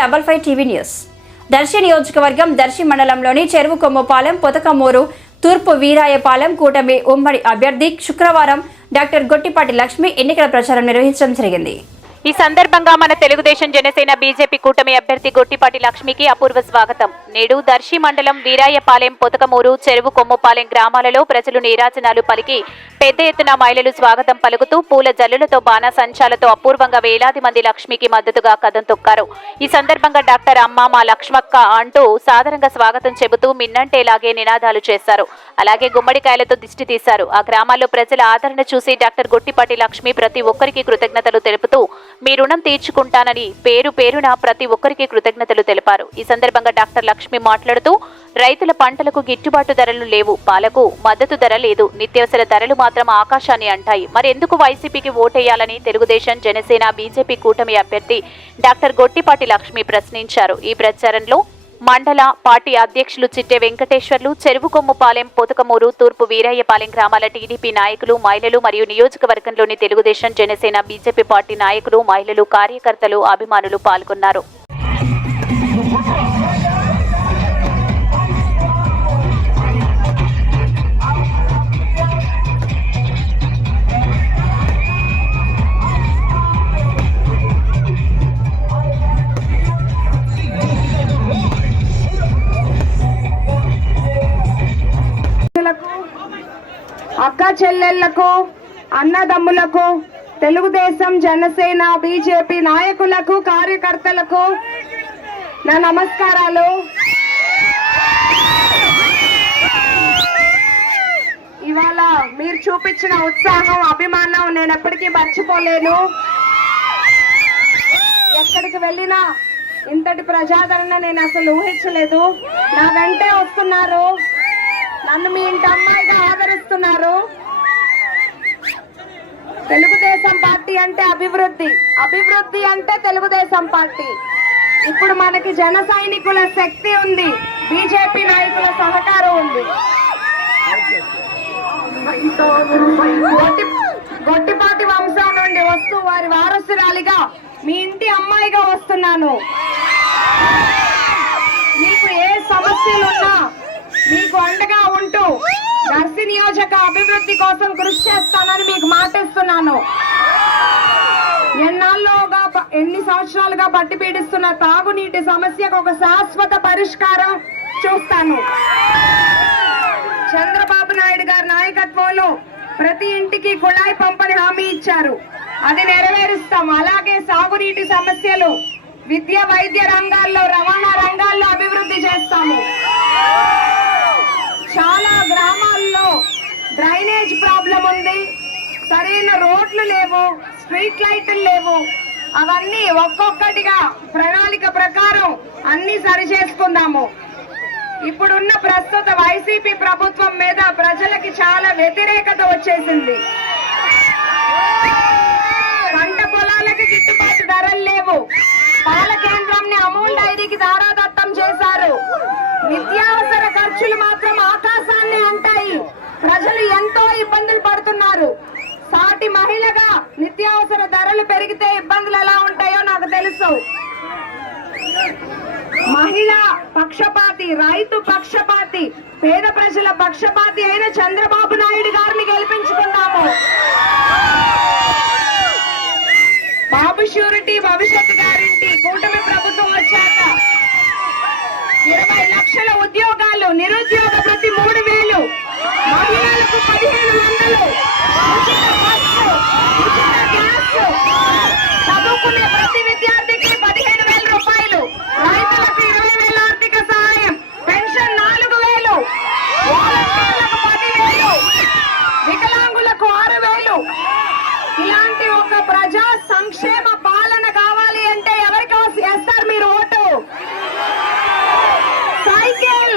Double five TV news. Darsi నియోజకవర్గం దర్శి మండలంలోని చెరువు కొమ్మపాలెం పొతకమూరు తూర్పు వీరాయపాలెం కూటమి ఉమ్మడి అభ్యర్థి శుక్రవారం డాక్టర్ గొట్టిపాటి లక్ష్మి ఎన్నికల ప్రచారం నిర్వహించడం జరిగింది. ఈ సందర్భంగా మన తెలుగుదేశం జనసేన బీజేపీ కూటమి అభ్యర్థి గొట్టిపాటి లక్ష్మికి అపూర్వ స్వాగతం. నేడు దర్శి మండలం వీరాయపాలెం పొతకమూరు చెరువు కొమ్మపాలెం గ్రామాలలో ప్రజలు నీరాజనాలు పలికి పెద్ద ఎత్తున మహిళలు స్వాగతం పలుకుతూ పూల జల్లులతో బాణాసంచాలతో అపూర్వంగా వేలాది మంది లక్ష్మికి మద్దతుగా కథం తొక్కారు. ఈ సందర్భంగా డాక్టర్ అమ్మ మా లక్ష్మక్క అంటూ సాధారణంగా స్వాగతం చెబుతూ మిన్నంటేలాగే నినాదాలు చేశారు. అలాగే గుమ్మడికాయలతో దిష్టి తీశారు. ఆ గ్రామాల్లో ప్రజల ఆదరణ చూసి డాక్టర్ గొట్టిపాటి లక్ష్మి ప్రతి ఒక్కరికి కృతజ్ఞతలు తెలుపుతూ మీ రుణం తీర్చుకుంటానని పేరు పేరున ప్రతి ఒక్కరికి కృతజ్ఞతలు తెలిపారు. ఈ సందర్భంగా డాక్టర్ లక్ష్మి మాట్లాడుతూ రైతుల పంటలకు గిట్టుబాటు ధరలు లేవు. పాలకు మద్దతు ధర లేదు. నిత్యావసర ధరలు మాత్రం ఆకాశాన్ని అంటాయి. మరి ఎందుకు వైసీపీకి ఓటేయాలని తెలుగుదేశం జనసేన బీజేపీ కూటమి అభ్యర్థి డాక్టర్ గొట్టిపాటి లక్ష్మి ప్రశ్నించారు. ఈ ప్రచారంలో మండల పార్టీ అధ్యక్షులు చిట్టె వెంకటేశ్వర్లు చెరువు కొమ్ముపాలెం పొతకమూరు తూర్పు వీరయ్యపాలెం గ్రామాల టీడీపీ నాయకులు మహిళలు మరియు నియోజకవర్గంలోని తెలుగుదేశం జనసేన బీజేపీ పార్టీ నాయకులు మహిళలు కార్యకర్తలు అభిమానులు పాల్గొన్నారు. చెల్లెళ్ళకు అన్నదమ్ములకు తెలుగుదేశం జనసేన బీజేపీ నాయకులకు కార్యకర్తలకు నా నమస్కారాలు. ఇవాళ మీరు చూపించిన ఉత్సాహం అభిమానం నేను ఎప్పటికీ మర్చిపోలేను. ఎక్కడికి వెళ్ళినా ఇంతటి ప్రజాదరణ నేను అసలు ఊహించలేదు. నా వెంటే వస్తున్నారు. నన్ను మీ ఇంటి అమ్మాయిగా ఆదరిస్తున్నారు. తెలుగుదేశం పార్టీ అంటే అభివృద్ధి. అభివృద్ధి అంటే తెలుగుదేశం పార్టీ. ఇప్పుడు మనకి జన సైనికుల శక్తి ఉంది. బీజేపీ నాయకుల సహకారం ఉంది. గొట్టి- గొట్టిపాటి వంశం నుండి వస్తూ వారి వారసురాలిగా మీ ఇంటి అమ్మాయిగా వస్తున్నాను. మీకు ఏ సమస్యలున్నా మీకు అండగా ఉంటూ దర్శి నియోజక అభివృద్ధి కోసం కృషి చేస్తానని మీకు మాటిస్తున్నాను. ఎన్నాళ్ళుగా ఎన్ని సంవత్సరాలుగా పట్టి పీడిస్తున్న తాగునీటి సమస్యకు ఒక శాశ్వత పరిష్కారం చూస్తాను. చంద్రబాబు నాయుడు గారి నాయకత్వంలో ప్రతి ఇంటికి కుళాయి పంపని హామీ ఇచ్చారు. అది నెరవేరుస్తాం అలాగే సాగునీటి సమస్యలు విద్య వైద్య రంగాల్లో రవాణా రంగాల్లో అభివృద్ధి చేస్తాము. చాలా గ్రామాల్లో డ్రైనేజ్ ప్రాబ్లం ఉంది. సరైన రోడ్లు లేవు స్ట్రీట్ లైట్లు లేవు. అవన్నీ ఒక్కొక్కటిగా ప్రణాళిక ప్రకారం అన్ని సరి చేసుకుందాము. ఇప్పుడున్న ప్రస్తుత వైసీపీ ప్రభుత్వం మీద ప్రజలకి చాలా వ్యతిరేకత వచ్చేసింది. పంట పొలాలకి గిట్టుబాటు ధరలు లేవు. పాల కేంద్రంని అమూల్ డైరీకి దారాదా చేశారు నిత్యావసర ఖర్చులు మాత్రం ఆకాశాన్ని అంటాయి ప్రజలు ఎంతో ఇబ్బందులు పడుతున్నారు సాటి నిత్యావసర ధరలు పెరిగితే ఇబ్బందులు ఎలా ఉంటాయో నాకు తెలుసు. మహిళ పక్షపాతి రైతు పక్షపాతి పేద ప్రజల పక్షపాతి అయిన చంద్రబాబు నాయుడు గారిని గెలిపించుకున్నాము ఇలాంటి ఒక ప్రజా సంక్షేమ పాలన కావాలి అంటే ఎవరికి వేస్తారు మీరు ఓటు? సైకిల్.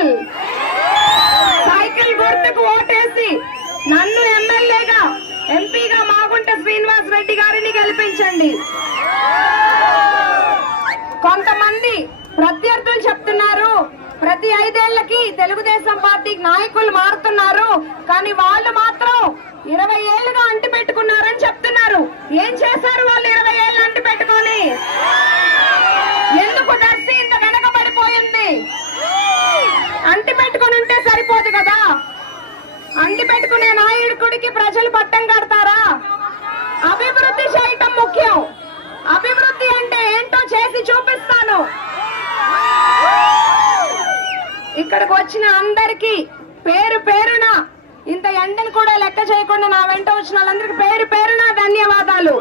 సైకిల్ గుర్తుకు ఓటేసి నన్ను ఎమ్మెల్యేగా ఎంపీగా మాగుంట శ్రీనివాస్ రెడ్డి గారిని గెలిపించండి. కొంతమంది ప్రత్యర్థులు ప్రతి ఐదేళ్ళకి తెలుగుదేశం పార్టీ నాయకులు మారుతున్నారు. కానీ వాళ్ళు మాత్రం ఇరవై ఏళ్ళుగా అంటి పెట్టుకున్నారని చెప్తున్నారు. ఏం చేశారు వాళ్ళు ఇరవై ఏళ్ళు అంటి పెట్టుకొని ఎందుకు దర్శి వెనకబడిపోయింది? అంటి పెట్టుకుని ఉంటే సరిపోదు కదా? అంటి పెట్టుకునే నాయకుడికి ప్రజలు పట్టం కడతారా? అభివృద్ధి చేయటం ముఖ్యం. అభివృద్ధి అంటే ఏంటో చేసి చూపిస్తాను. ఇక్కడికి వచ్చిన అందరికి పేరు పేరున ఇంత ఎండను కూడా లెక్క చేయకుండా నా వెంట వచ్చిన వాళ్ళందరికి పేరు పేరున ధన్యవాదాలు.